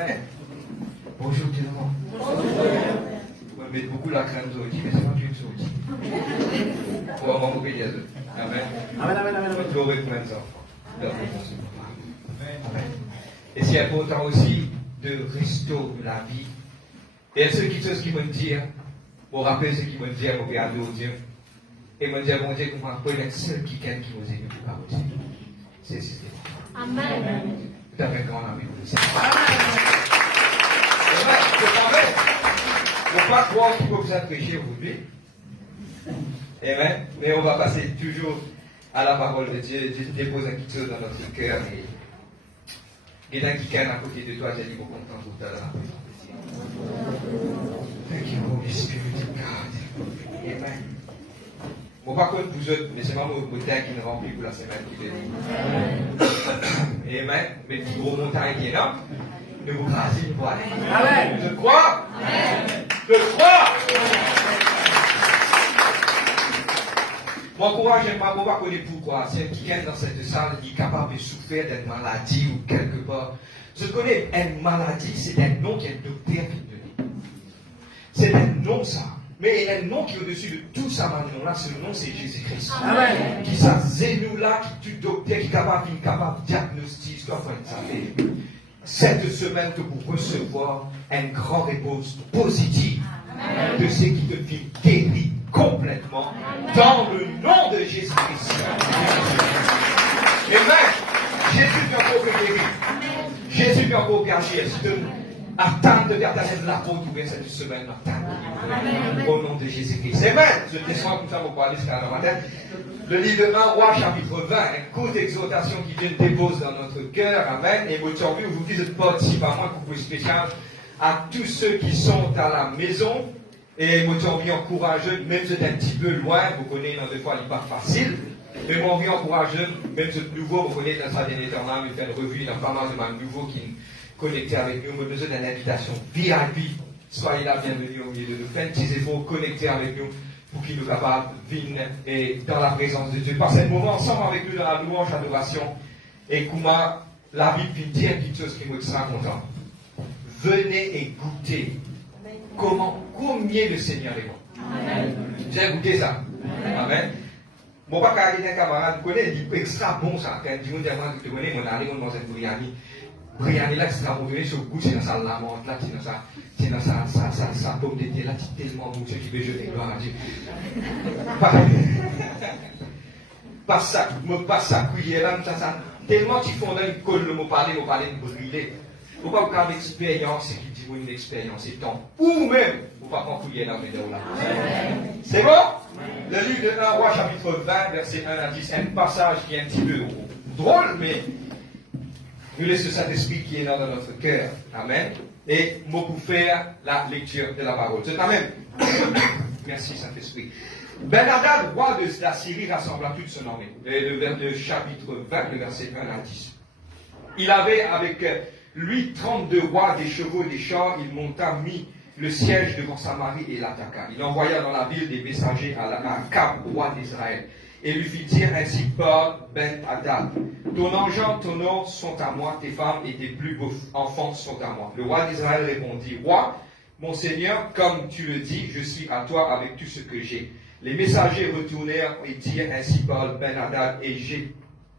Amen. Bonjour tout le monde. Vous mettez beaucoup la crème aujourd'hui, mais c'est pas une aujourd'hui. Pour avoir beaucoup de Amen. Amen. Vous aurez plein d'enfants. Amen. Et c'est important aussi de restaurer la vie. Et ceux qui vont dire, vous rappelez ce qu'ils vont dire, vous pouvez aller au Dieu. Et vous dire, mon Dieu, comment vous êtes seul qui gagne qui vous aime, pas vous aimer. C'est ce Amen. Tout à fait grand ami. Amen. Il ne faut pas croire qu'il faut vous prêcher aujourd'hui. Amen. Mais on va passer toujours à la parole de Dieu. Dieu dépose quelque chose dans notre cœur. Et quelqu'un qui gagne à côté de toi, j'ai dit, vous content pour ta là. Thank you, Holy Spirit of God. Amen. Bon, par contre, vous autres, mais c'est pas mon montagne qui nous remplit pour la semaine qui le dit. Amen. Mais petit gros montagne qui est là, ne vous crasez pas. Amen. Je crois. Amen. Je crois. Mon courage, je ne sais pas connaître pourquoi. C'est quelqu'un dans cette salle qui est capable de souffrir d'une maladie ou quelque part. Je connais une maladie, c'est un nom qu'un docteur qui donne. C'est un nom, ça. Mais il y a un nom qui est au-dessus de tout ça maintenant. Là, ce nom, c'est Jésus-Christ. Amen. Qui ça, Zénou-là, qui tue docteur, qui est capable de diagnostiquer, quoi faire ça. Cette semaine que vous recevoir une grande réponse positive de ce qui te fait guérir complètement dans le nom de Jésus-Christ. Amen. Jésus vient pour te guérir. Jésus vient pour agir. Attendre de l'éternel la peau trouver cette semaine. Au nom de Jésus-Christ. Amen. Je descends comme ça pour parler jusqu'à la matin. Le livre de 1 Roi, chapitre 20, une courte exhortation qui Dieu dépose dans notre cœur. Amen. Et aujourd'hui, vous dites participe à moi, coucou spécial, à tous ceux qui sont à la maison. Et moi, j'ai envie d'encourager, même si c'est un petit peu loin, vous connaissez, dans des fois, il n'est pas facile. Mais moi, j'ai envie d'encourager, même si c'est nouveau, vous connaissez, dans sa dernière temps, il fait une revue, il y a pas mal de nouveaux qui connectés avec nous. On a besoin d'une invitation VIP. Soyez là, bienvenue au milieu de nous. Faites un petit effort, connectez avec nous pour qu'il nous capable de venir et dans la présence de Dieu. Passez un moment ensemble avec nous dans la louange, adoration. Et comment la Bible peut dire quelque chose qui me sera content. Venez et goûtez combien le Seigneur est bon. Amen. Vous avez goûté ça? Amen. Mon pas car il y a un camarade, vous connaissez, il est extra bon ça. Quand je vous dis, moi, je te connais, mon arrive dans cette Briani. Briani là, extra bon, sur le goût, c'est dans sa lamante, là, c'est dans sa pomme de thé, là, c'est tellement bon, ceux qui veulent jeter gloire à Dieu. Pas ça, cuillère, ça, tellement tu fonds dans une colle, le mot parler de brûler. Faut pas avoir l'expérience, c'est qui dit une expérience, c'est temps. Ou même, faut pas qu'on fouille dans le vidéo là. C'est bon? Le livre de 1 Roi, chapitre 20, verset 1 à 10, un passage qui est un petit peu drôle, mais nous laissons le Saint-Esprit qui est dans notre cœur. Amen. Et moi pour faire la lecture de la parole. C'est quand même. Merci Saint-Esprit. Ben-Hadad, roi de la Syrie, rassembla toute son armée. Le chapitre 20, le verset 1 à 10. Il avait avec lui 32 rois, des chevaux et des chars. Il monta, mit le siège devant Samarie et l'attaqua. Il envoya dans la ville des messagers à Akab, roi d'Israël, et lui fit dire ainsi par Ben-Hadad: ton argent, ton or sont à moi, tes femmes et tes plus beaux enfants sont à moi. Le roi d'Israël répondit: roi, mon Seigneur, comme tu le dis, je suis à toi avec tout ce que j'ai. Les messagers retournèrent et dirent ainsi par Ben-Hadad: et j'ai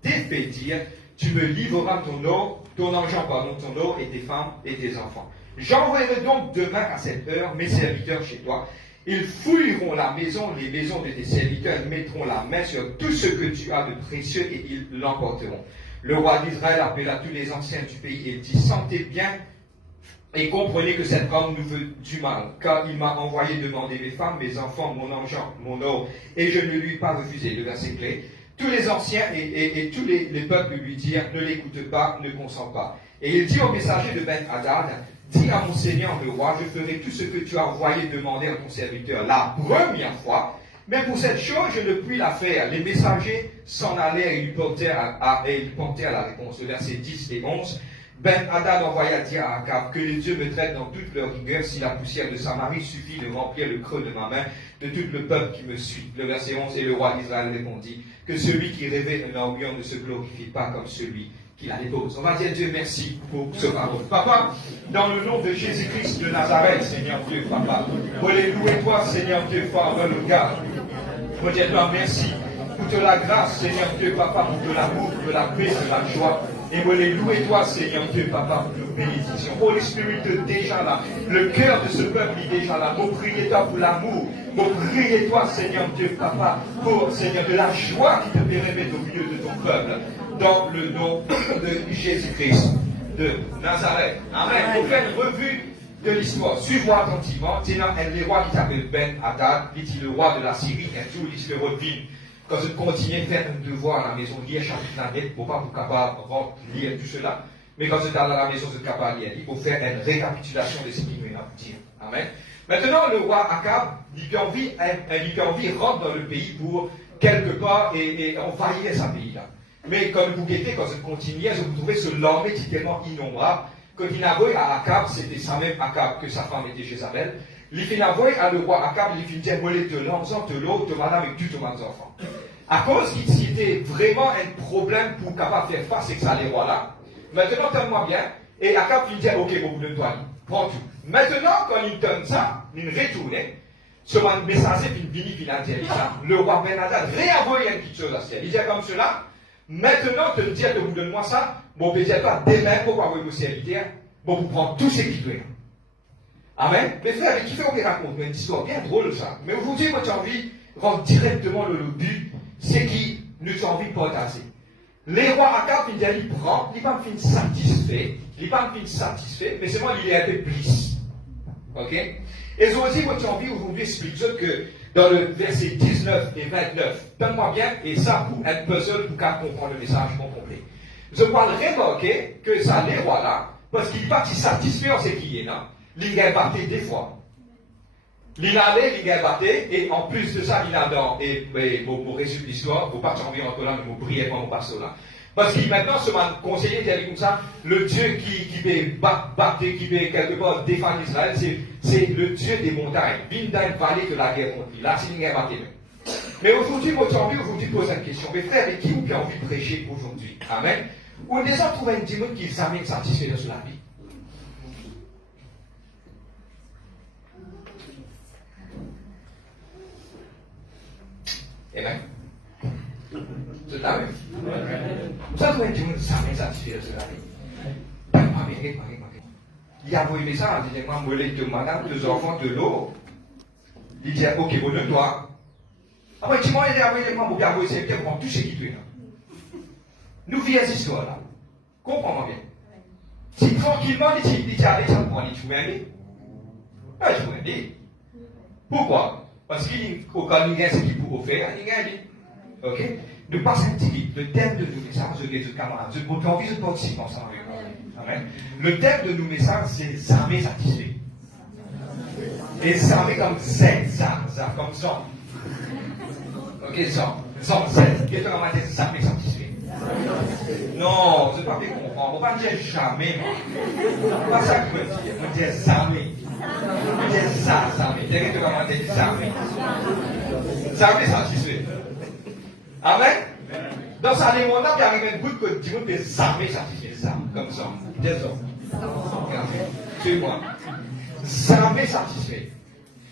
fait dire, tu me livreras ton or, ton argent, ton or et tes femmes et tes enfants. J'enverrai donc demain à cette heure mes serviteurs chez toi. Ils fouilleront la maison, les maisons de tes serviteurs, ils mettront la main sur tout ce que tu as de précieux et ils l'emporteront. Le roi d'Israël appela tous les anciens du pays et dit: sentez bien et comprenez que cet homme nous veut du mal, car il m'a envoyé demander mes femmes, mes enfants, mon argent, mon or, et je ne lui ai pas refusé. Le verset clé. Tous les anciens et tous les peuples lui dirent: ne l'écoute pas, ne consent pas. Et il dit au messager de Ben-Hadad: dis à mon Seigneur le roi, je ferai tout ce que tu as envoyé demander à ton serviteur la première fois, mais pour cette chose, je ne puis la faire. Les messagers s'en allèrent et lui portèrent la réponse. Le verset 10 et 11. Ben-Hadad envoya dire à Akab: que les dieux me traitent dans toute leur rigueur si la poussière de Samarie suffit de remplir le creux de ma main de tout le peuple qui me suit. Le verset 11. Et le roi d'Israël répondit: que celui qui rêvait un orgueil ne se glorifie pas comme celui qu'il la dépose. On va dire Dieu merci pour ce parole. Papa, dans le nom de Jésus-Christ de Nazareth, Seigneur Dieu, Papa, pour les louer toi, Seigneur Dieu, Papa, le gars. Pour dire toi merci pour de la grâce, Seigneur Dieu, Papa, pour de l'amour, de la paix, de la joie. Et pour les louer toi, Seigneur Dieu, Papa, pour nos bénédictions. Holy Spirit est déjà là. Le cœur de ce peuple est déjà là. Pour prier toi pour l'amour. Pour prier toi, Seigneur Dieu, Papa, pour, Seigneur, de la joie qui te permet au milieu de ton peuple. Dans le nom de Jésus-Christ de Nazareth. Amen. Pour faire une revue de l'histoire, suivez-moi attentivement. Tiens, un roi qui s'appelle Ben Hadad, il dit le roi de la Syrie, un jour il se revient. Quand je continue de faire un devoir à la maison, lire chapitre la lettre, pour pas vous capable de lire tout cela. Mais quand je suis à la maison, je suis capable de lire. Il faut faire une récapitulation de ce qu'il me dire. Amen. Maintenant, le roi Akab, il a envie rentre dans le pays pour quelque part et envahir sa pays là. Mais comme vous guettez, quand je continuais, je vous trouvais ce l'armée qui est tellement innombrable que il n'a à Akab, c'était sa même Akab que sa femme était Jézabel. Il finit envoyer à le roi Akab, il finit dire voler de l'enfant, de l'eau, de madame et tout de mes enfants. À cause qu'il c'était vraiment un problème pour capable faire face avec ça, les rois là. Maintenant, tellement bien, et Akab finit dire ok, bon, vous donne toi, prends tout. Maintenant, quand il donne ça, il retourne. Ce messager finit à dire ça. Le roi Ben Hadad réenvoie une petite chose à ce il dit comme cela. Maintenant, te dire de vous donner moi ça, bon, peut-être pas demain pour avoir une serviteur, bon, vous prendre tout ce qui doit. Amen. Mes frères, qui fait qu'on raconte une histoire bien drôle ça. Mais aujourd'hui, moi, j'ai envie de rendre directement le but, c'est qui nous a envie de partager. Les rois Akab, il prend, il va me finir satisfait, mais c'est moi, il est un peu plus. Ok? Et aussi, moi, j'ai envie aujourd'hui d'expliquer que dans le verset 19 et 29, donne-moi bien, et ça pour un puzzle pour qu'à comprendre le message complet. Je parle remarquer que ça, les rois là, parce qu'il pas satisfait en ce qui est là, il a battu des fois. Il allait, il a battu, et en plus de ça, il a dans, et pour résumer l'histoire, vous partez envie encore là, mais vous brièvement, vous passez là. Parce qu'il maintenant, ce conseiller qui a dit comme ça, le Dieu qui va battre, qui va quelque part défendre Israël, c'est le Dieu des montagnes. Vinda une vallée de la guerre contre lui. Là, c'est une guerre battue. Mais aujourd'hui, moi, j'ai envie aujourd'hui de poser une question. Mes frères, avec qui vous avez envie de prêcher aujourd'hui? Amen. Ou on déjà trouvé un démon qui s'amène satisfait de la vie. Amen. C'est la même. Vous avez un démon qui s'amène satisfait de la vie. Il a envoyé un message, il dit, moi, je voulais que madame, deux enfants, de l'eau. Il dit, ok, bon, donne-toi. Après, tu m'as dit, moi, je vais envoyer ces pierres pour tout ce qui est là. Nous vivons cette histoire-là. Comprends-moi bien. Si tranquillement, il dit, allez, ça prend, il dit, tu m'aimes? Ah, je m'aime. Pourquoi? Parce qu'il quand il y a ce qu'il peut faire, il y a ok? Nous passons un petit vite. Le thème de nos messages, de camarades, je n'ai envie de participer ensemble avec moi. Amen. Le thème de nos messages, c'est les armées satisfaites. Les armées comme Z, comme ça. Ok, ça. Ça, Z. Qu'est-ce qu'on va dire les armées satisfaites? Non, je ne pas bien comprendre. On ne va pas dire jamais. C'est pas ça que je veux dire. On va dire armées. On va dire ça, armées. Qu'est-ce qu'on va dire les armées? Les armées satisfaites. Amen. Dans sa lémonade, il arrive un bout que tu veux des armées satisfaites. Ça, comme ça. Désolé. Suis-moi. Armées satisfaites.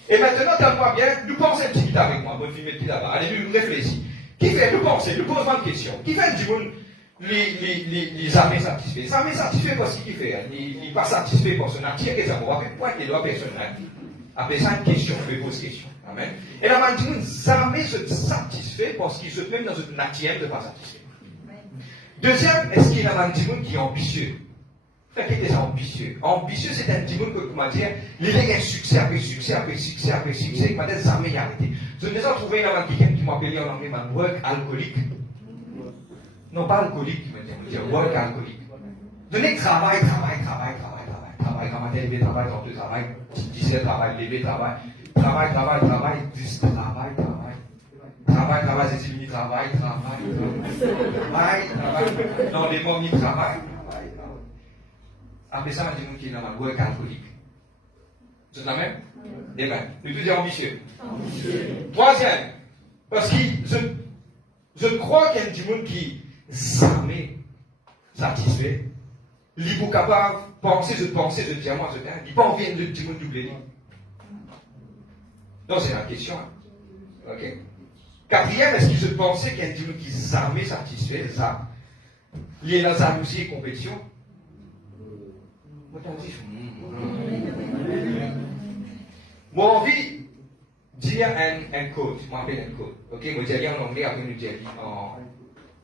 Et maintenant, tellement bien, nous pensons un petit peu avec moi. Bonne fille, petit là-bas. Allez, nous réfléchissons. Qui fait, nous pensons, nous posons une question. Qui fait du monde les armées satisfaites? Les armées satisfaites, parce qu'il fait. Il n'est pas satisfait pour son attire, et ça va avec point qu'il doit personnel. Après ça, une question, je vais poser une question. Amen. Et là, maintenant, les armées se satisfait parce qu'ils se mettent dans une nature de ne pas satisfait. Deuxième, est-ce qu'il y a un petit monde qui est ambitieux? Qu'est-ce que c'est ambitieux? Ambitieux, c'est un petit monde que, comment dire, il y a un succès après succès après succès après succès, qui m'a des armées arrêtées. Je me suis trouvé dans quelqu'un qui m'appelait en anglais, work alcoolique. Non, pas alcoolique, qui me dit, work alcoolique. Donnez travail, comme matin, lever, travail, quand tu travailles, 17 travail, lever, travail, 10 travail. Travail, c'est fini, travail. Non, les mots, ni travail. Après ça, on dit qu'il y a un work alcoolique. C'est la même? Des mains. Le plus ambitieux. Troisième, parce que je crois qu'il y a un petit monde qui s'armé. satisfait. Il est capable de penser, je dis à moi, je dis, il n'est pas envie de dire doubler. Non, c'est la question. Hein. Ok. Quatrième, est-ce que je pensais qu'il y a un dimanche qui n'est jamais satisfait, ça? Il y a la jalousie et compétition. Moi, envie de dire un code, je m'appelle un code. Ok, moi, je dis en anglais, après, nous dis en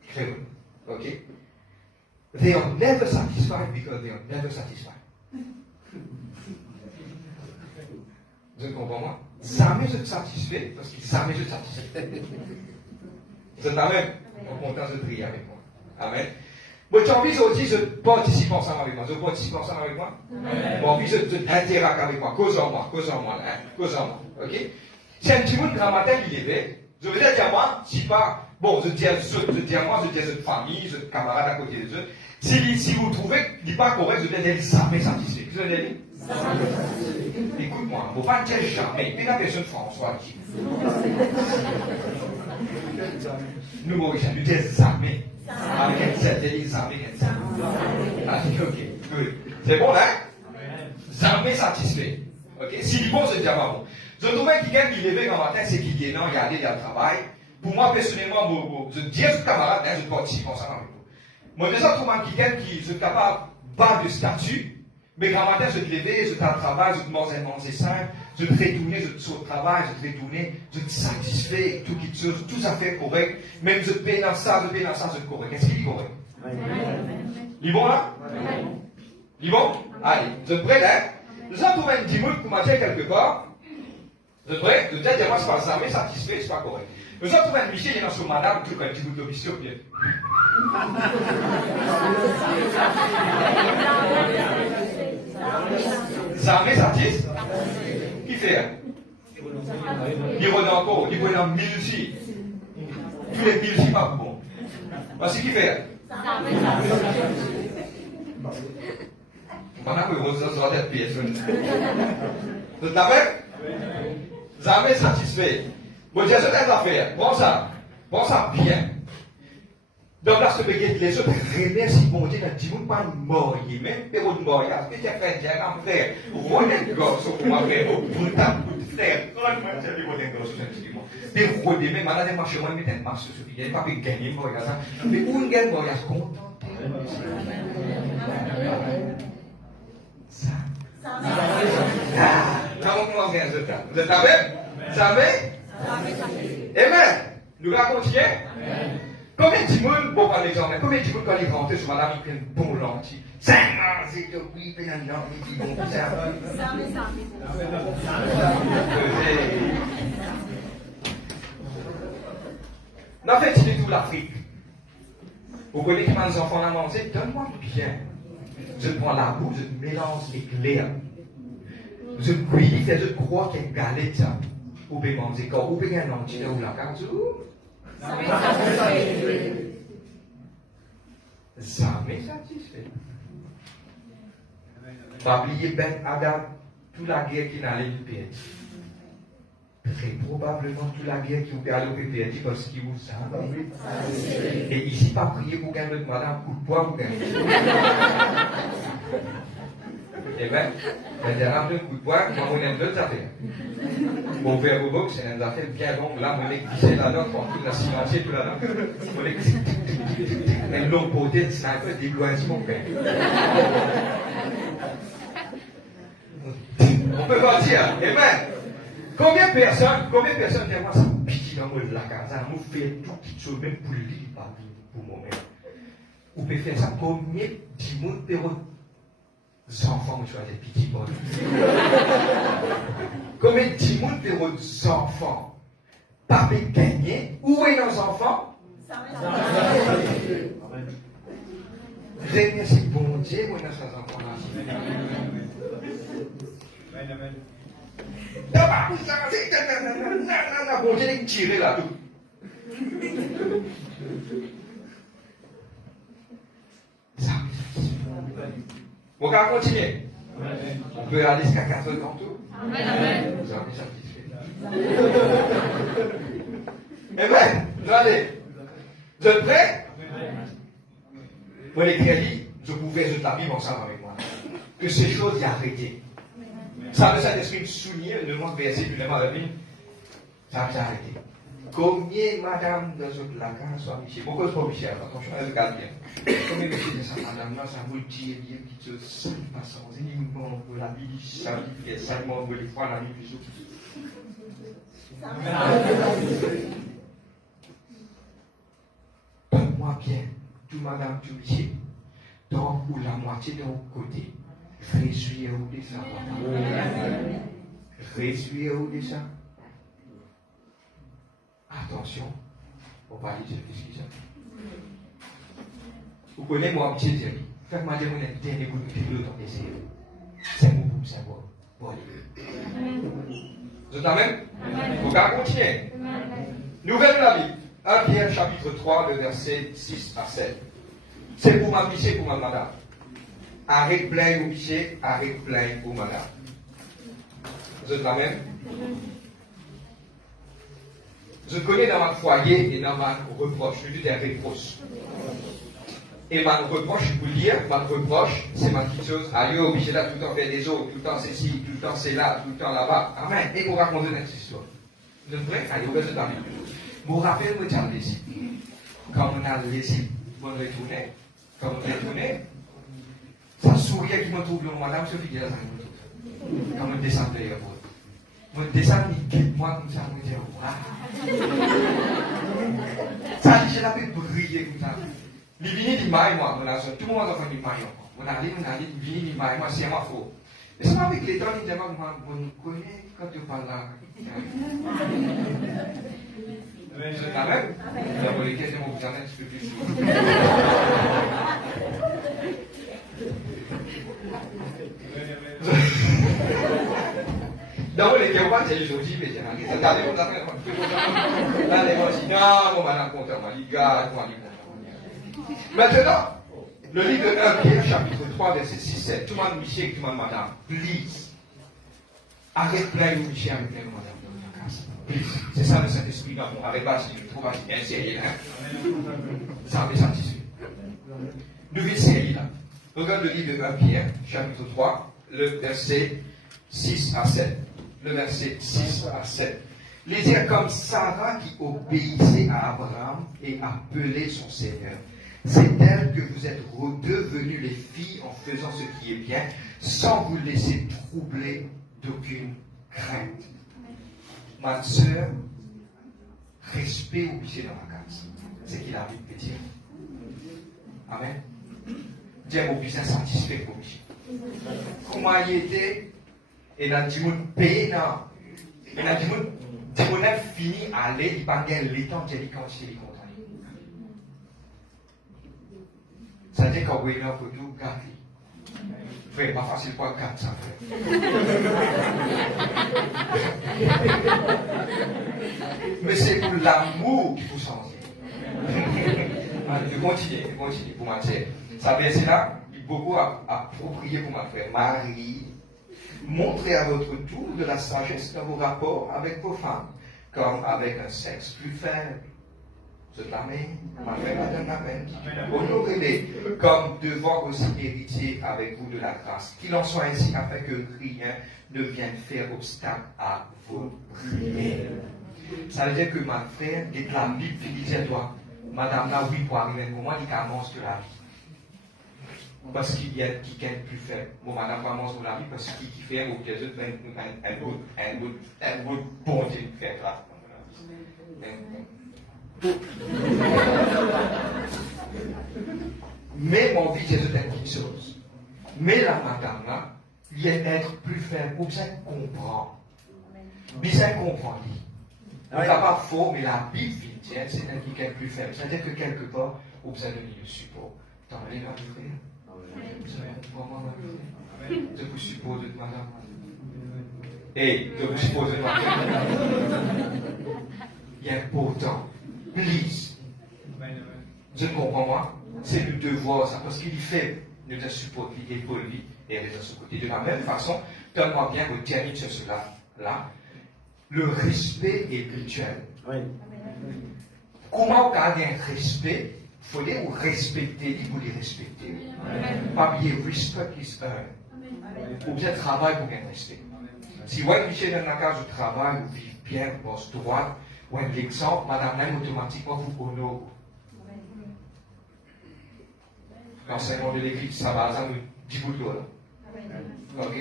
créole. Ok? They are never satisfied because they are never satisfied. Vous comprenez? Jamais je te satisfais parce que jamais je te satisfais. Vous êtes même en content de prier avec moi. Amen. Moi, j'ai envie aussi de participer ensemble avec moi. Je participe ensemble avec moi. J'ai envie de t'interagir avec moi. Cause en moi. Ok? Si un petit bout de grammaire, il est fait. Je veux dire à moi, si pas, bon, je dis à moi, je dis à cette famille, ce camarade à côté des autres. Si vous trouvez qu'il n'est pas correct, je vais dire jamais satisfait. Qu'est-ce que vous allez dire? Écoute-moi, il ne faut pas dire jamais. Et la personne François dit. Nous, Mauriciens, nous disons jamais. Avec un Z, jamais. Ok, good. C'est bon, hein? Jamais satisfait. Ok? Si bon, je dis à moi, bon. Je trouvais qu'il y a qui levait quand matin, c'est qu'il est non, il y a le travail. Pour moi, personnellement, je dis à ce camarade, je participe ensemble avec vous. Moi, déjà, je trouve quelqu'un qui est capable pas de statut, mais quand matin, je te levais, je travaille, je te mange simple, je te retourne, je te saute au travail, je te retourne, je te satisfais, tout ça fait correct. Même je te paye dans ça, je te correct. Est-ce qu'il est correct? Il est bon là? Il est bon? Allez, vous êtes prêts là? Je vais trouver un petit mot pour m'attirer quelque part. Vous êtes prêts? Je dis à moi, c'est pas jamais satisfait, c'est pas correct. Je vais trouver un Michel, il est dans son madame, tout un petit bout de bistrot, bien. Jamais satisfait. Qui fait? Il rôde encore, il rôde dans 1000 filles. Tous les 1000 filles pas bon. Voici qui fait? Mana que vous avez cette pièce. Vous savez? Jamais satisfait. Bon, j'ai cette affaire. Bon ça bien. Donc là, ce que les autres remercient mon Dieu, quand ils ne pas mort, même période mort, parce que tu as fait un frère, René Gosse, pour ma frère, pour ta frère, des rodés, même malade, des marchés, moi, je mets un marche sur il n'y a pas pu gagner, moi, ça. Mais où une gagne, moi, il y a ce compte. Ça. Comment on vient de ça? Vous êtes avec? Jamais? Amen. Nous allons continuer? Combien de monde, bon par exemple, combien de monde quand il rentre sur madame, il prend un bon lentille? 5 ans, c'est que oui, mais non, il dit bon, ça. En fait, c'est tout l'Afrique. Vous connaissez comment les enfants ont mangé? Donne-moi bien. Je prends la boue, je mélange l'éclair. Je cuis, je crois qu'il y a une galette, ça. Vous pouvez manger quand vous pouvez un entier ou la carte. Jamais satisfait. Pas oublier Ben Adam, toute la guerre qui n'allait pas perdre. Très probablement toute la guerre qui vous allait pas perdre parce qu'il vous savait. Et ici, pas prier pour gagner notre madame, coup de poing pour gagner. Eh bien, maintenant, un coup de poing, moi, on aime deux affaires. Mon verre au box, c'est une affaire bien longue. Là, on est glissé là-dedans, tranquille, la silencier tout là-dedans. On est glissé. Un long côté de sniper, déploie-t-il mon père. On peut pas dire, eh bien, combien de personnes disent moi, ça me pique dans la casa, ça me fait tout petit chose, même pour lui, pas pour moi-même. Vous pouvez faire ça, combien de monde peut enfants, je vois des petits bonnes. Combien de monde peut des enfants pas gagner? Où est nos enfants? Remercie bon Dieu, où est nos enfants là? Bon Dieu, il tire là tout. On va continuer. On peut aller jusqu'à 4 heures tantôt. Amen. Vous avez satisfait. Amen. Allez. Vous êtes prêts? Moi, les crédits, je pouvais de la Bible ensemble avec moi. Que ces choses y arrêtées. Ça, le Saint-Esprit me souligne, le monde verset, puis le monde revient. Ça a arrêté. Combien madame dans une lacan soit Michel? Pourquoi c'est pas Michel? Attention, elle regarde bien. Combien de ça, madame, là, ça vous dit, bien, qui te sent pas sans énigment pour la vie, ça dit, et ça m'en veut les fois la nuit, puis donne-moi bien, tout madame, tout Michel, donc ou la moitié de vos côtés. Réjouissez-vous de ça. Réjouissez-vous de ça. Attention, on va dire ce qui ça. Vous connaissez moi, petit Thierry. Faites-moi dire mon dernier coup de pied de temps d'essayer. C'est un mot, c'est un mot. Bon, vous êtes amen? Vous pouvez continuer. Nouvelle de la Bible. 1 Pierre chapitre 3, le verset 6 à 7. C'est pour ma biche, pour ma madame. Arrête plein ou biche, arrête plein pour madame. Vous êtes amen? Je connais dans mon foyer et dans ma reproche, je dis des reproches. Et ma reproche, je peux le dire, ma reproche, c'est ma petite chose. Allez, obligé là, tout le temps faire des autres, tout le temps c'est ci, tout le temps c'est là, tout le temps là-bas. Amen. Et vous racontez une histoire. Vous êtes prêts? Allez, vous êtes dans je me rappelle, moi, j'ai laissé. Quand on a laissé, on retournait. Quand on retournait, ça souriait qui me trouve, madame Sophie, qui est là, quand on descendait l'aéroport. Moi, descendre, il quitte moi comme ça, moi, je dis, waouh! Ça, j'ai la fait briller comme ça. Il vient du maille, moi, mon agent. Tout le monde a fait du maille. On a dit, il vient du maille, moi, c'est ma faute. Mais c'est pas avec les temps, il dit, moi, on connaît quand tu parles là. Je t'amène. Dans les questions, vous en êtes un petit peu plus chaud. Non, les questions, c'est les choses, mais c'est un peu. Regardez, vous avez un là, les gens disent, non, mon madame compte, moi, il garde, moi, il compte. Maintenant, le livre de 1 Pierre, chapitre 3, verset 6-7. Tout le monde, Michel, tout le monde, madame, please. Arrête plein de Michel avec plein de madame. C'est ça le Saint-Esprit dans mon avec base, je trouve bien sérieux là. Ça me satisfait. Nouvelle série là. Regarde le livre de 1 Pierre, chapitre 3, le verset 6 à 7. Le verset 6 à 7. Les dire comme Sarah qui obéissait à Abraham et appelait son Seigneur. C'est elle que vous êtes redevenues les filles en faisant ce qui est bien, sans vous laisser troubler d'aucune crainte. Ma soeur, respect au péché dans la case. C'est qu'il a envie de dire. Amen. Dieu m'a bien satisfait pour péché. Comment il était, et il a dit, paye, non. Il a dit, on a fini à aller, il pas gagner le temps, il quand il est content. Ça veut dire qu'on voit une photo, garde. Frère, pas facile pour garder ça, frère. Mais c'est pour l'amour qu'il faut changer. Je continue pour ma sœur. Ça verset là, il est beaucoup approprié pour ma frère. Marie, montrez à votre tour de la sagesse dans vos rapports avec vos femmes, comme avec un sexe plus faible. Je l'amène, ma frère Madame l'amène. Honorez-les comme devant aussi héritier avec vous de la grâce. Qu'il en soit ainsi afin que rien ne vienne faire obstacle à vos prières. Ça veut dire que ma frère, dès que la Bible disait à toi, Madame là, oui, pour arriver au moment, il commence de la vie. Parce qu'il y a qui gagne plus faible. Bon, Madame commence de la vie parce qu'il fait un autre bon Dieu fait là. Mais mon vie, c'est une chose. Mais la madame là, il y a être plus faible pour bien comprendre. Bien comprendre. On n'est pas faux, mais la Bible, c'est un qui est plus faible. C'est-à-dire que quelque part, vous avez donné le support. T'en allez là, frère. Je vous suppose de madame. Et je vous suppose de madame. Il est important. Please. Je ne comprends pas. C'est le devoir, ça, parce qu'il fait, nous le support, il épaule, et il est de ce côté. De la même façon, donne-moi bien votre dernier sur cela, là. Le respect est mutuel. Oui. Comment garder un respect faut vous respecter, vous les respecter. Pas oublier, respect is earned. Ou bien travail pour bien respect. Si vous êtes dans la case du travail, vous vivez bien, vous bossez droit, ou un exemple, madame même automatiquement vous honore. L'enseignement de l'église, ça va, ça nous dit vous là. Ok?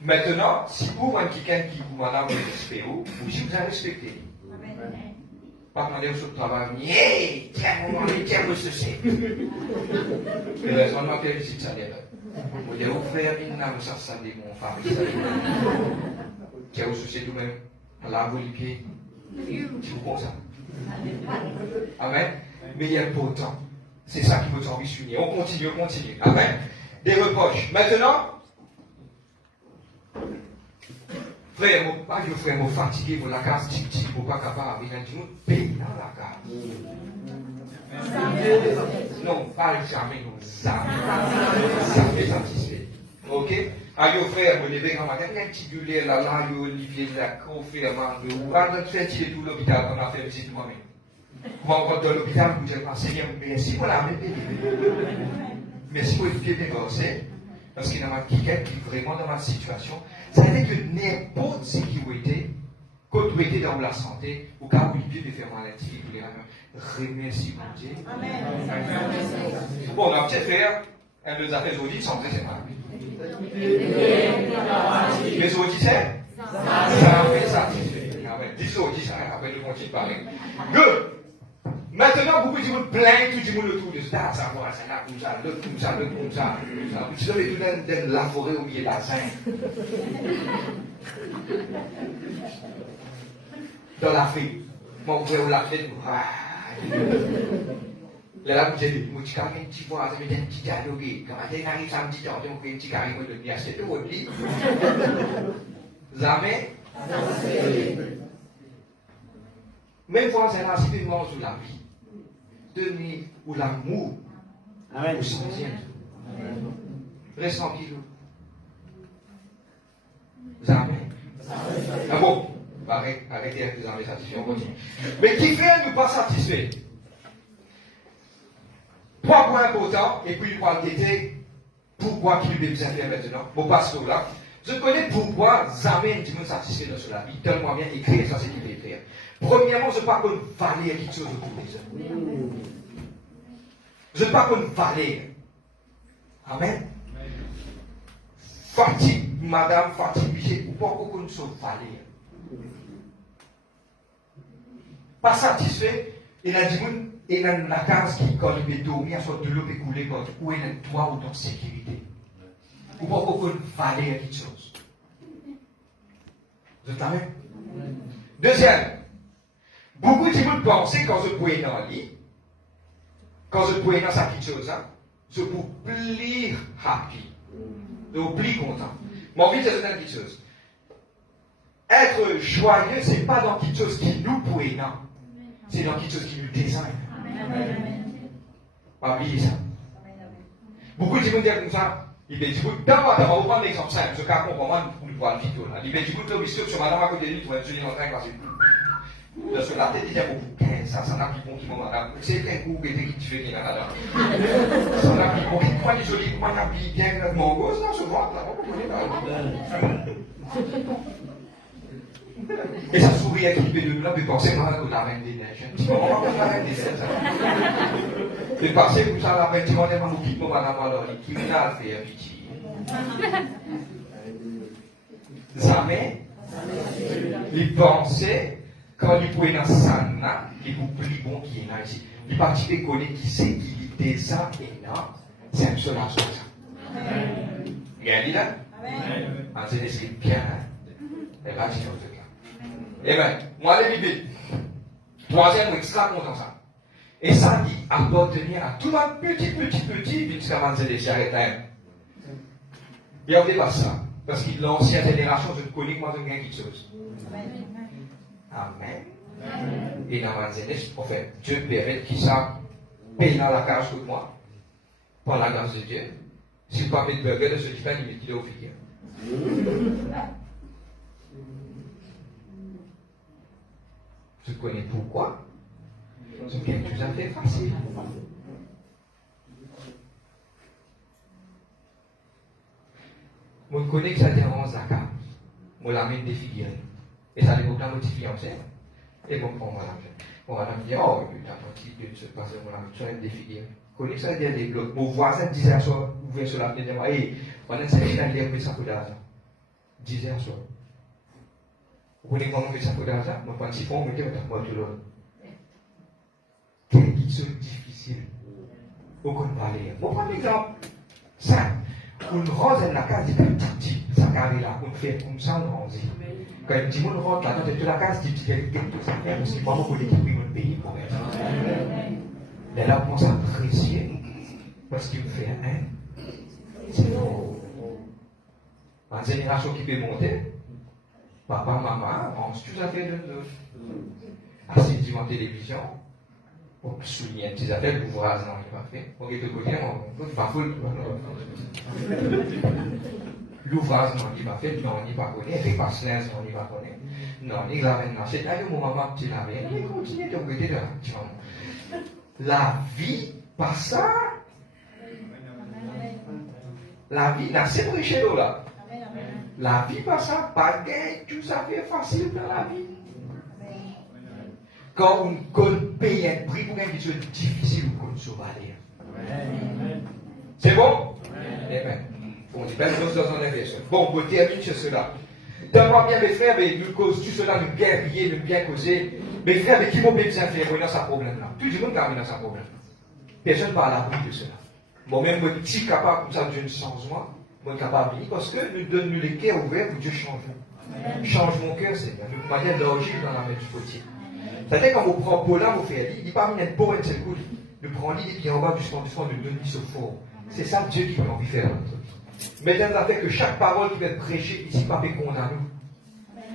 Maintenant, si vous voyez quelqu'un qui vous madame respecte, vous aussi vous allez respecter. Pas demander au travail, hey, tiens, vous ceci. Et bien, on m'a fait visite ça d'ailleurs. Vous devez vous faire une âme, ça dit mon femme. Tiens, vous ceci tout-même. Lavez les pieds. Tu vous comprends ça? Amen. Mais il y a beau temps. C'est ça qui vous envie de s'unir. On continue. Amen. Des reproches. Maintenant, frère, vous fatigué, vous la case, vous pas capable, il y a du monde paye dans la case. Non, pas jamais, nous jamais satisfait. Ok? Aïe, frère, vous levez quand même, il y a un petit gueulet là, Olivier, la confirmation, vous allez faire tirer tout l'hôpital, on a fait visite moi-même. Vous rentrez dans l'hôpital, vous dites, Seigneur, merci pour la même merci pour le pied dégorsé, parce qu'il y a quelqu'un qui est vraiment dans ma situation. C'est-à-dire que n'importe ce qui vous était, quand vous étiez dans la santé, ou quand vous étiez de faire maladie, vous allez remercier mon Dieu. Bon, on a peut-être faire un de affaires aujourd'hui sans très mal. Mais aujourd'hui, c'est ça fait satisfait. Dis aujourd'hui, ça, après nous continuons de parler. Good. Maintenant, beaucoup de gens plaignent tout le monde autour de ça, ça, là, comme ça. Tu dois tout dans la forêt au milieu de la scène. Dans la fête. Mon frère, la fête, là, vous avez dit, quand un petit voix, vous avez un petit dialogue. Quand il arrive samedi, vous avez un petit carré, vous avez acheté votre lit. Jamais. Même fois, c'est là, si tu manges sur la vie. Tenir ou l'amour, ou sentir. Reste tranquille. Jamais. Ah bon, arrêtez avec les amis satisfaits, on continue. Mais qui fait nous pas satisfaits? Trois points importants, et puis trois guetter, pourquoi qu'il lui besoin de faire maintenant? Bon, pasteur là, je connais pourquoi jamais tu me satisfait dans la vie. Tellement bien écrire ça, c'est qu'il veut faire. Premièrement, je ne parle pas de valer quelque chose autour des hommes. Je ne parle pas de valer. Amen. Fatigue, madame, fatigue, Michel, ou pas qu'on ne soit valer. Pas satisfait, il a dit, il a la case qui, quand il est dormir, soit de l'eau peut couler, où il est toi ou ton sécurité. Ou pas qu'on ne valer quelque chose. Vous êtes amen? Deuxième. Beaucoup de gens pensent quand je pouvais dans le lit, quand je pouvais dans sa petite chose, hein, je peux plaire happy. Je peux plaire content. Mais envie de dire une petite chose. Être joyeux, ce n'est pas dans quelque chose qui nous pouvait, non. C'est dans quelque chose qui nous désigne. Pas oublier ça. Beaucoup de gens disent comme ça. Il dit, d'abord, on va prendre l'exemple simple. Je comprends comment vous le voyez le vidéo. Il dit, le biscuit sur madame à côté de lui, tu vas étudier en train de passer. Parce que la tête était beaucoup. Ça n'a plus bon qui m'a madame. C'est un coup qui était qui fait qui n'a pas d'âme. Ça n'a plus bon. Moi, les jolis, moi, n'a plus bien mon gosse, là, souvent, là, on connaît pas. Et ça sourit à qui peut de là, puis penser, moi, que la reine des neiges. Un petit moment, la reine des neiges. Puis penser que ça, la reine, tu m'en as pas beaucoup, moi, madame, alors, qui m'a fait pitié. Jamais, il pensait, quand il pouvait dans Sana, il vous plus bon qui est là ici. Il participe connaît qui c'est qui est déjà énorme. C'est un seul à ça. Regardez là. En c'est des bien. Et là, c'est comme ça. Eh bien, moi, les bébés. Troisième, extra content ça. Et ça dit appartenir à tout le petit, jusqu'à maintenant, c'est des charrettes. Et on ne fait pas ça. Parce que l'ancienne génération, je ne connais que moi, je gagne quelque chose. Amen. Et dans ma jeunesse, en fait, Dieu permet qu'il ça paye dans la cage que moi, par la grâce de Dieu. Si le papier de burger de ce qui fait, il met qu'il est au figure. Je connais pourquoi. C'est quelque chose à faire facile. Je connais que ça dérange Zaka. Je l'amène des figurines. Et ça dépend de mon fiancé. Et bon, on va me dire, oh, putain, ton petit Dieu, c'est passé, on a des figurines. Je connais que ça dérange des blocs. Mon voisin disait à soi, ouvert sur la fenêtre, hey, on a essayé d'aller avec ça pour d'argent. Disait à soi. Vous connaissez comment on fait ça pour d'argent? Moi, quand il faut, on mettait moi tout l'autre. Quelle question difficile. Vous connaissez parler. Bon, par exemple, ça. Une rose dans la case, c'est un petit, ça carré là, on fait comme ça, on rose. Quand un petit monde rentre là, dans toute la case, dit petit, il y a tout ça faire, parce que maman pour l'équipe, il va payer pour elle. Mais là, on commence à apprécier, parce qu'il me fait un, c'est bon. En génération qui peut monter, papa, maman, on se tout à fait de l'autre. Assis devant la télévision, pour souligner un petit appel, l'ouvrage, non, il n'est pas fait. On est de côté, on ne pas foule. L'ouvrage, non, il n'est pas fait, non, il n'est pas connu. Avec Passelin, non, il n'est pas connu. Non, il l'a maintenant. C'est là que mon maman, petit l'avait. Il continue de côté de là. La vie, pas ça. La vie, là, c'est pour chez nous, là. La vie, pas ça. Pas gain, tout ça fait facile dans la vie. Quand on paye un prix pour quelque chose de difficile, on peut sauver. C'est bon? Eh bien, on dit belle chose dans un inversion. Bon, pour terminer sur cela. D'abord, bien mes frères, mais nous cause tout cela, nous bien prier, nous bien causer. Mes frères, mais qui m'ont besoin faire dans ce problème-là? Tout le monde a dans ce problème. Personne ne parle à l'abri de cela. Moi-même, je suis capable, comme ça, de un changement. Je suis capable de venir parce que nous donnons les cœurs ouverts pour Dieu change. Change mon cœur, Seigneur. Nous manière d'origine dans la main du potier. C'est-à-dire quand on prend Paul là, on fait il n'est pas mis un pot et c'est cool. Nous prenons l'idée qui est en bas du fond, de donner ce fort. C'est ça Dieu qui veut envie de faire dans notre vie. Mais dans la fait que chaque parole qui va être prêchée ici, pas fait condamner nous.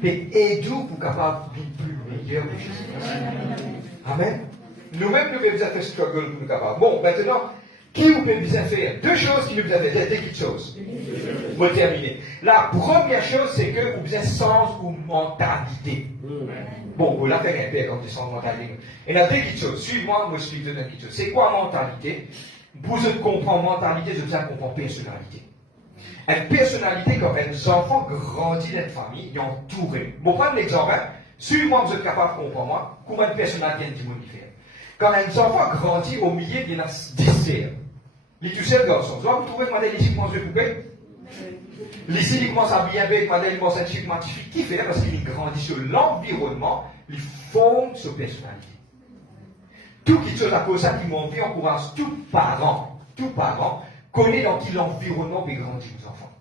Mais aide-nous pour capable de vivre plus meilleur que Jésus. Amen. Nous-mêmes, nous devons faire struggle pour nous capables. Bon, maintenant, qui vous peut bien faire? Deux choses qui nous besoin faire. Deux petites choses. Pour terminer. La première chose, c'est que vous avez sens ou mentalité. Bon, vous l'avez fait un peu quand tu sens mentalité. Et la deux petites choses. Suis-moi, moi je suis deux petites choses. C'est quoi mentalité? Pour je comprends mentalité, je viens comprendre personnalité. Une personnalité, quand un enfant grandit dans une famille, il est entouré. Bon, prendre l'exemple, suis-moi, vous êtes capable de comprendre moi, comment une personnalité est différente. Quand un enfant grandit au milieu, il y a 10 sœurs. Il est tout seul garçon. Vous trouvez que madame ici commence à couper? Ici, il commence à bien avec madame, il commence à être magnifique. Qui fait? Parce qu'il grandit sur l'environnement, il forme sa personnalité. Tout qui chose à cause de ça qui m'envie encourage tout parent, connaît dans quel environnement peut grandir les enfants.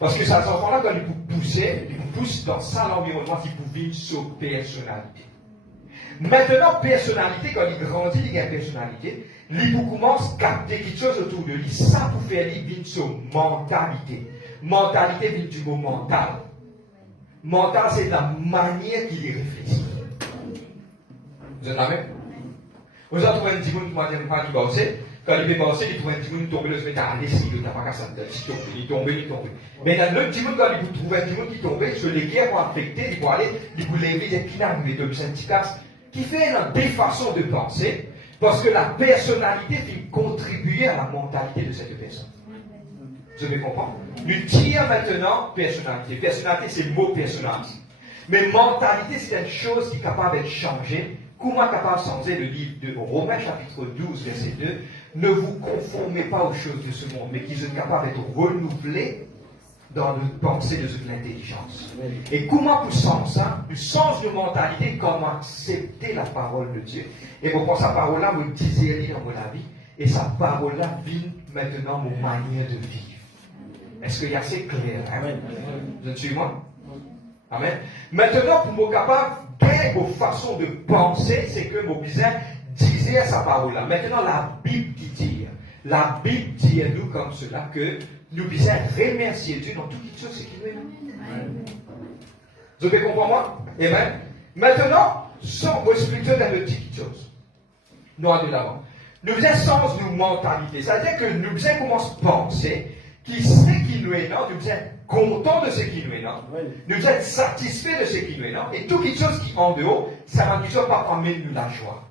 Parce que ces enfants-là, quand ils poussent dans ça l'environnement, ils peuvent vivre sa personnalité. Maintenant, personnalité, quand il grandit, il a une personnalité, il commence à capter quelque chose autour de lui. Ça, pour faire, il vient de sa mentalité. Mentalité vient du mot mental. Mental, c'est la manière qu'il réfléchit. Vous en avez? Vous avez trouvé un petit monde qui m'a dit pas qui bossait. Quand il est bossé, il trouve un petit monde qui tombe, il se met à laisser, il n'a pas qu'à s'entendre. Il tombe. Mais dans l'autre petit monde, quand il trouve un petit monde qui tombe, sur les guerres pour affecter, il peut aller, il peut lever des pinards, il peut un petit casse. Qui fait des façons de penser, parce que la personnalité fait contribuer à la mentalité de cette personne. Vous me comprenez? Nous tirons maintenant personnalité. Personnalité, c'est le mot personnalité. Mais mentalité, c'est une chose qui est capable d'être changée. Comment capable de changer le livre de Romains chapitre 12, verset 2? Ne vous conformez pas aux choses de ce monde, mais qui sont capables d'être renouvelés dans le pensée de l'intelligence. Et comment pour changer ça? Le sens de mentalité, comment accepter la parole de Dieu. Et pour prendre sa parole-là, me discerner dans mon avis. Et sa parole-là vit maintenant mon manière de vivre. Est-ce qu'il y a assez clair? Amen. Vous êtes sur moi? Amen. Maintenant, pour me capable, quelle façon de penser, c'est que mon besoin disait sa parole-là. Maintenant, la Bible dit. La Bible dit à nous comme cela que nous devons remercier Dieu dans toutes choses qui nous est. Vous avez compris moi? Amen. Maintenant, sans vous expliquer dans le petit chose. Nous allons de l'avant. Nous devons sens de mentalité. C'est-à-dire que nous devons commencer à penser qui sait qui nous est là, nous devons être contents de ce qui nous est là. Nous devons être satisfaits de ce qui nous est là. Et toutes les choses qui sont en dehors, ça va toujours pas amener nous la joie.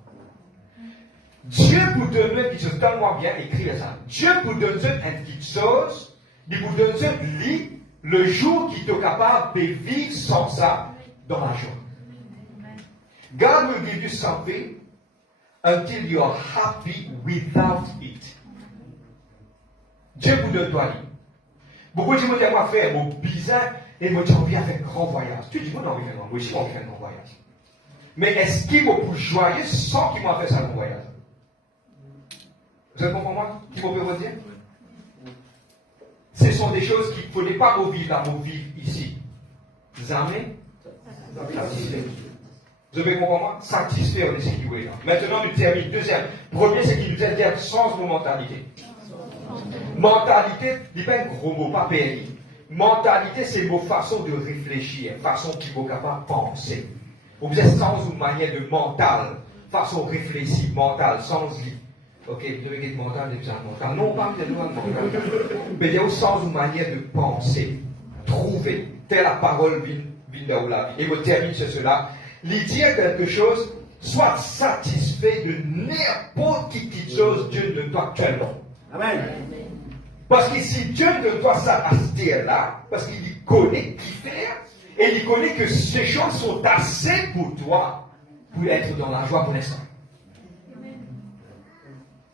Dieu vous donne quelque chose, donne-moi bien, écrivez ça. Dieu vous donne une petite chose, il vous donne une lit le jour qui est capable de vivre sans ça dans la joie. God will give you something until you are happy without it. Dieu vous donne toi. Beaucoup de gens disent, moi, faire mon bizarre et moi, j'ai envie de faire un grand voyage. Tu dis, moi, j'ai envie de faire un grand voyage. Moi, j'ai envie de faire un grand voyage. Mais est-ce qu'il m'a pour joyeux sans qu'il m'a fait ça, le grand voyage? Vous êtes bon pour moi? Qui vous peut dire? Ce sont des choses qu'il ne fallait pas vivre là, vivre ici. Jamais satisfait. Vous avez compris moi? Satisfait, on est ce qui est là. Maintenant, nous terminons. Deuxième. Premier, c'est qu'il nous a dit un sens de mentalité. Mentalité, il n'est pas un gros mot, pas PNI. Mentalité, c'est une façon de réfléchir, façon qui est capable de penser. Vous êtes sans une manière de mental, façon réfléchir, mentale, sans lit. Ok, vous devez être mental, vous êtes mental. Non, pas de mental. Mais il y a aussi sans une manière de penser, trouver. Telle la parole vient de la vie. Et vous terminez sur cela. Il dit quelque chose, sois satisfait de n'importe qui chose Dieu ne doit actuellement. Amen. Parce que si Dieu ne doit ça à ce terre-là, parce qu'il connaît qui faire, et il connaît que ces choses sont assez pour toi, pour être dans la joie pour l'instant.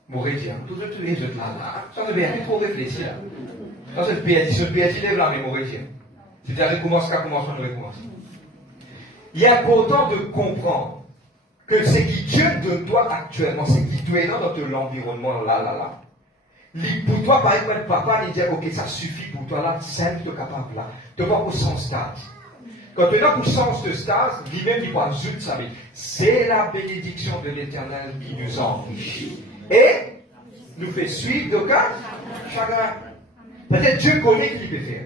Mourir, tout les autres là, ça ne veut rien trop réfléchir. Ça c'est le PNT lève là, mais mourir. C'est-à-dire, je commence, on recommence. Il est important de comprendre que ce qui Dieu de toi actuellement, ce qui tu es dans l'environnement là. Pour toi, par exemple, papa, il dit, ok, ça suffit pour toi là, simple, tu es capable là. Tu vas pour son stade. Quand tu es là pour sens de stade, lui-même, il va zut sa vie. C'est la bénédiction de l'Éternel qui nous enrichit. Et nous fait suivre de cas chacun. Peut-être Dieu connaît ce qu'il peut faire.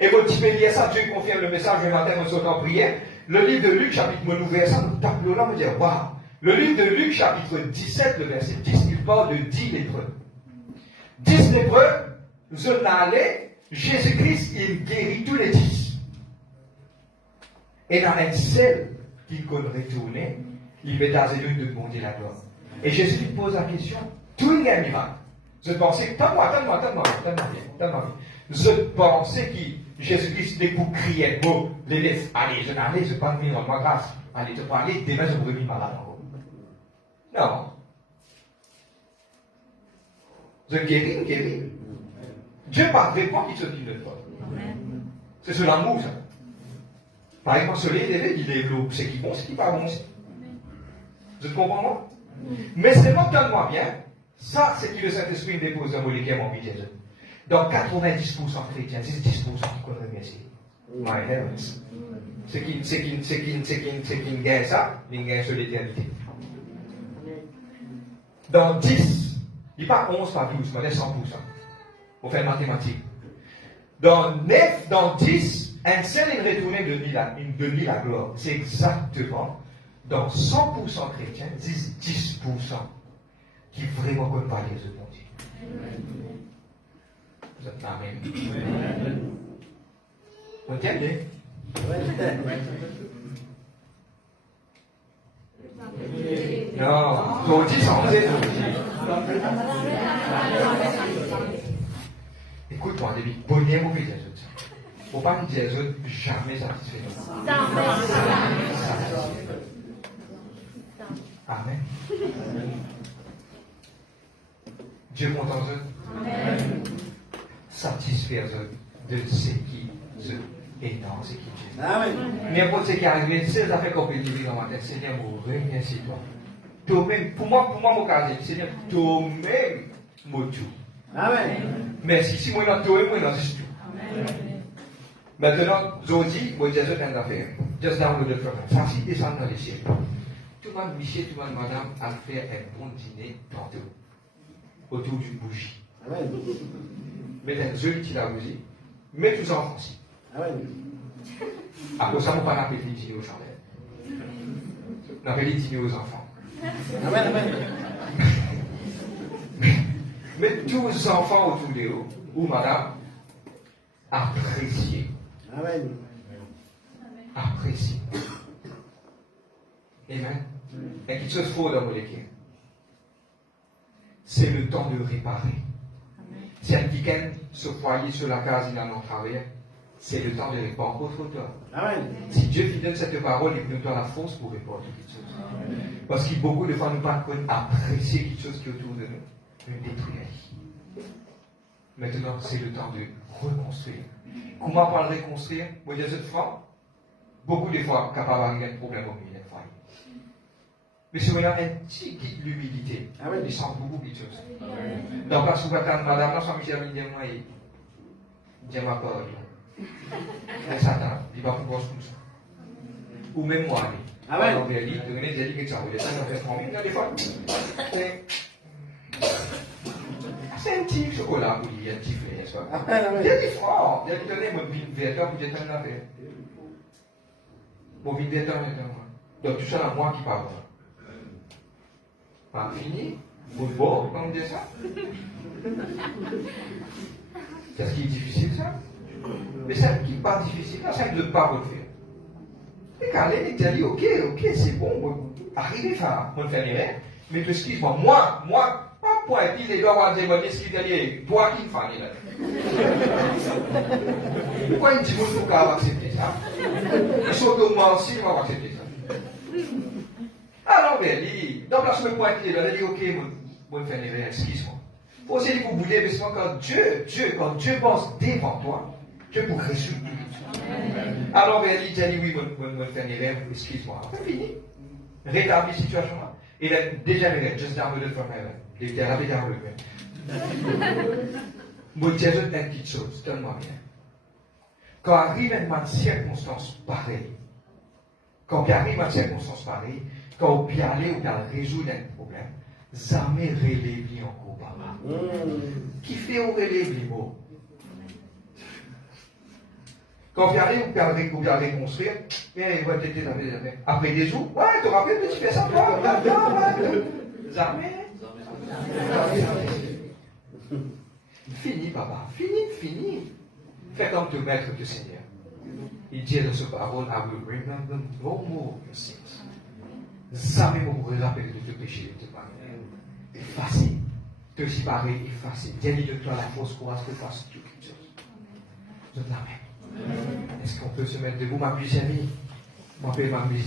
Et vous petit lire ça, Dieu confirme le message le matin, on saute en prière. Le livre de Luc, chapitre, mon ouvert ça, nous tapons là, on dit, waouh. Le livre de Luc, chapitre 17, le verset 10, il parle de 10 lépreux. 10 lépreux, nous sommes allés, Jésus-Christ, il guérit tous les 10. Et dans un seul qui peut retourner, il met à zéro de demander la gloire. Et Jésus lui pose la question, tout le monde miracle. Je pensais, donne-moi bien. Je pensais que Jésus-Christ n'est pour crier, bon, les laisse, allez, je n'allais pas venir en moi grâce. Allez, te parler, demain je me remis malade encore. Non. Je guéris. Dieu ne veut pas qu'il se dise de toi. C'est sur l'amour, ça. Par exemple, celui il développe ce qui est bon, ce qui n'est pas bon aussi. Vous comprenez moi? Mais c'est pas donne-moi bien. Ça, c'est que le Saint-Esprit dépose dans mon équipe en vie. Dans 90% chrétiens, c'est 10% qui connaissent bien ça. My heavens. C'est qui gagne ça, il gagne sur l'éternité. Dans 10, il n'y a pas 11 par 12, mais 100%. On fait mathématiques. Dans 9, dans 10, un seul est retourné de la gloire. C'est exactement dans 100% chrétiens, 10% qui vraiment connaissent pas les autres Dieu. Vous êtes Amen. Vous entendez? Non, toi aussi, ça en fait. Écoute-moi, David, bonnet mauvais des autres. Faut pas dire les autres jamais satisfait. Amen. Dieu content eux. Satisfaire eux de ce qui est dans ce qui est. Amen. N'importe ce qui arrive, c'est ça fait qu'on peut dire dans ma tête, Seigneur, vous remercie toi. Toi-même, pour moi, mon cas, Seigneur, toi-même, mon Dieu. Amen. Merci. Si moi, toi-même, moi, c'est tout. Maintenant, Zodi, moi, j'ai une affaire. Just download the program. Ça, c'est descendre dans les ciels. Tout le monde, monsieur, tout le monde, madame, a fait un bon dîner tantôt. Autour d'une bougie. Amen. Mettez un joli la bougie. Mets tous en français. Amen. Après ça, on va pas appeler les dîners aux chandelles. On appelle les dîners aux enfants. Amen, amen. Mais tous les enfants autour de vous, ou madame, appréciez. Amen. Appréciez. Amen. Et quelque chose faux dans mon équipe. C'est le temps de réparer. Si un week-end, ce foyer sur la case, il en a travers, c'est le temps de répondre contre toi. Amen. Si Dieu te donne cette parole, il nous donne la force pour répondre à quelque chose. Parce qu'il beaucoup de fois, nous ne pas apprécier quelque chose qui est autour de nous. Nous détruire. Maintenant, c'est le temps de reconstruire. Comment parler de reconstruire? Moi, je dis cette fois, beaucoup de fois, capable d'arriver un problème au milieu d'une faille. Mais si on a un petit guide l'humilité, il sent beaucoup de choses. Donc, parce que madame, là, Michel me dit, moi, je ma parole. Et Satan, il va pouvoir se comme ça. Ou même moi, Amen. On dit, devenez des que ça, vous êtes en fait formé, des fois, c'est un petit chocolat, oui, il y a un petit fait, n'est-ce pas? Il y a des fois, il y a des données, mon vin vert, vous êtes en affaire. Mon vin vert, donc tout ça, c'est moi qui parle. Pas fini, vous bon, comme dit ça. Qu'est-ce qui est difficile, ça? Mais ça qui n'est pas difficile, là, ça ne veut pas le faire. Et quand elle dit, ok, c'est bon, arrivez à me faire rien, mais excuse-moi, moi, pas pour être dit, les doigts vont dire, excuse-moi, toi qui me fais là. Pourquoi il dit, vous ne pouvez pas accepter ça? Et surtout, moi aussi, je vais accepter ça. Alors, ben, donc là, je me pointe là, elle dit, ok, moi, me faire rien, excuse-moi. Faut aussi dire, vous voulez, mais c'est quand Dieu pense devant toi, Dieu pour résoudre tout. Alors, il dit, oui, je fais un élève, excuse-moi. C'est fini. Rétablir la situation là. Il a déjà just downloaded from heaven. Il était ravi downloaded. Moi, je dis une petite chose, donne-moi bien. Quand arrive une circonstance pareille, quand on peut aller ou bien résoudre un problème, jamais relève encore par là. Qui fait au relève les mots? Quand vous allez vous pouvez reconstruire, et vous allez après des jours, ouais, tu te rappelles que tu fais ça, toi, jamais. Fini, papa, fini. Fais comme te maître du Seigneur. Il dit dans ce parole, I will remember no more your sins. Jamais vous vous rappelez de te pécher, de te parler. Effacez. Te séparer, effacer. Dis-lui de toi la force pour que tu fasses toute chose. Je te l'amène. Est-ce qu'on peut se mettre debout, ma petite amie? Ma petite amie.